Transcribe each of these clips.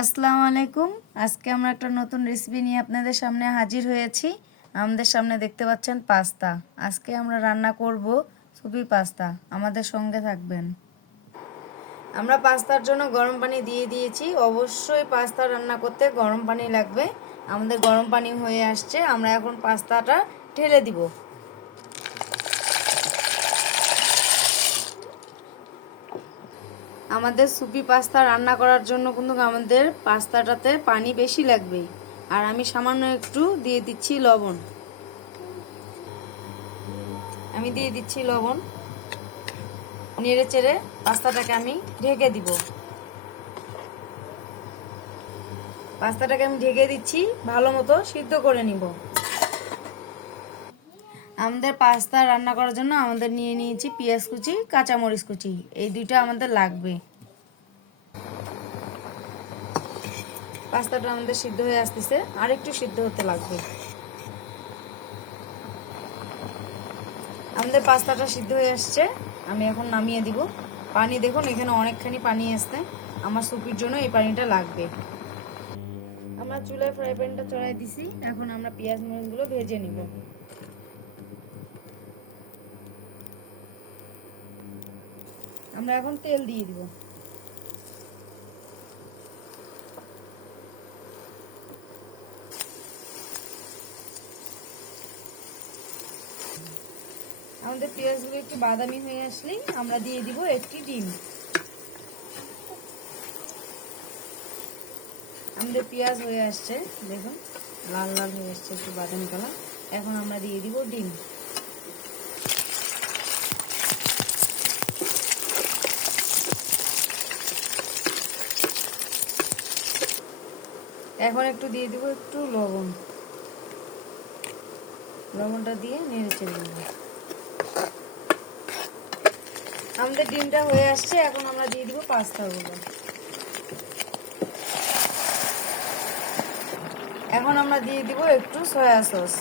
আসসালামু আলাইকুম। আজকে আমরা একটা নতুন রেসিপি নিয়ে আপনাদের সামনে হাজির হয়েছি। আমাদের সামনে দেখতে পাচ্ছেন পাস্তা। আজকে আমরা রান্না করব সুপি পাস্তা। আমাদের সঙ্গে থাকবেন। আমরা পাস্তার জন্য গরম পানি দিয়ে দিয়েছি। অবশ্যই পাস্তা রান্না করতে গরম পানি লাগবে। আমাদের গরম পানি হয়ে আসছে। আমরা এখন পাস্তাটা ঢেলে দিব। আমাদের সুপি পাস্তা রান্না করার জন্য কিন্তু আমাদের পাস্তাটাতে পানি বেশি লাগবে। আর আমি সামান্য একটু দিয়ে দিচ্ছি লবণ। নেড়ে চেড়ে পাস্তাটাকে আমি ঢেকে দিব। পাস্তাটাকে আমি ঢেকে দিচ্ছি, ভালো মতো সিদ্ধ করে নিব। আমাদের পাস্তা রান্না করার জন্য আমাদের নিয়ে নিয়েছি পেঁয়াজ কুচি, কাঁচামরিচ কুচি, এই দুইটা আমাদের লাগবে। পাস্তাটা আমাদের সিদ্ধ হয়ে আসতেছে, আর একটু সিদ্ধ হতে লাগবে। আমাদের পাস্তাটা সিদ্ধ হয়ে আসছে, আমি এখন নামিয়ে দিব। পানি দেখুন, এখানে অনেকখানি পানি আসছে। আমার সুপির জন্য এই পানিটা লাগবে। আমরা চুলায় ফ্রাই প্যানটা চড়াই দিছি। এখন আমরা পেঁয়াজ মরিচগুলো ভেজে নিব। আমরা এখন তেল দিয়ে দিব। আমাদের পেঁয়াজগুলো একটু বাদামি হয়ে আসলেই আমরা দিয়ে দিব একটি ডিম। আমাদের পেঁয়াজ হয়ে আসছে, দেখুন লাল লাল হয়ে আসছে, একটু বাদামি কালার। এখন আমরা দিয়ে দিব ডিম। এখন একটু দিয়ে দিব একটু লবণ। লবণটা দিয়ে নেড়ে চেড়ে দেব। আমাদের ডিমটা হয়ে আসছে, এখন আমরা দিয়ে দিব পাস্তাগুলো। এখন আমরা দিয়ে দিব একটু সয়া সস।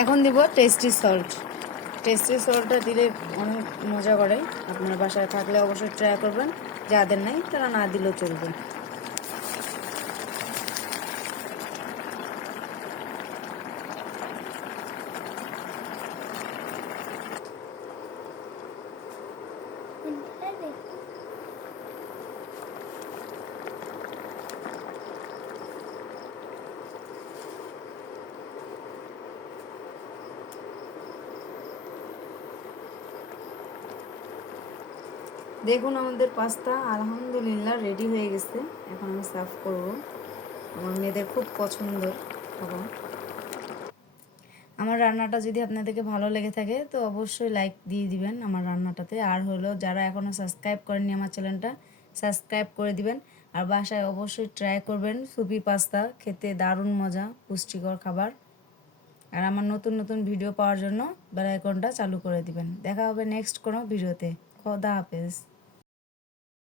এখন দিব টেস্টি সল্ট। টেস্টি সল্টটা দিলে অনেক মজা করে। আপনার বাসায় থাকলে অবশ্যই ট্রাই করবেন। যাদের নাই তারা না দিলেও চলবে। দেখুন আমাদের পাস্তা আলহামদুলিল্লাহ রেডি হয়ে গেছে। এখন আমি সার্ভ করব। আমার মেয়েদের খুব পছন্দ খাবার। আমার রান্নাটা যদি আপনাদেরকে ভালো লেগে থাকে তো অবশ্যই লাইক দিয়ে দিবেন আমার রান্নাটাতে। আর হলো যারা এখনও সাবস্ক্রাইব করেননি আমার চ্যানেলটা, সাবস্ক্রাইব করে দিবেন। আর বাসায় অবশ্যই ট্রাই করবেন সুপি পাস্তা, খেতে দারুণ মজা, পুষ্টিকর খাবার। আর আমার নতুন নতুন ভিডিও পাওয়ার জন্য বেল আইকনটা চালু করে দিবেন। দেখা হবে নেক্সট কোনো ভিডিওতে। খোদা হাফেজ।